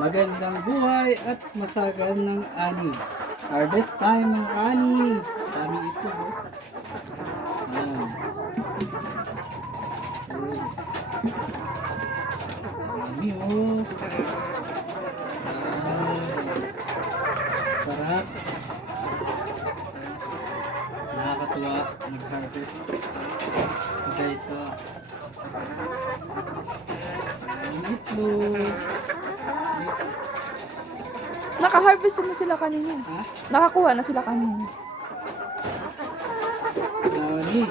Magandang buhay at masagan ng ani. Harvest time ng ani. Daming itlog, oh. Ayan. Dami, oh. Sarap. Nakakatuwa mag-harvest sa ganito. Itlog. Naka-harvest na sila kanina. Ha? Nakakuha na sila kanina. Dami.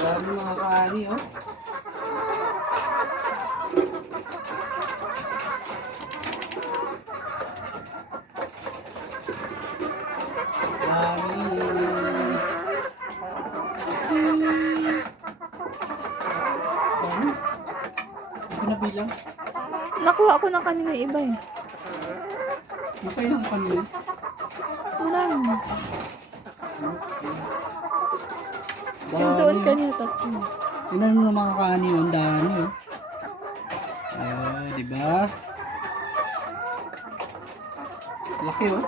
Dami mga kaani, oh. Dami. Dami. Hindi na bilang. Nakuha ko na kanina yung iba eh. Nakailang kanina. Wala na. Yung doon kanina tatlo. Tingnan mo ng mga kaani, oh. Ang dami, oh. Diba? Laki, oh.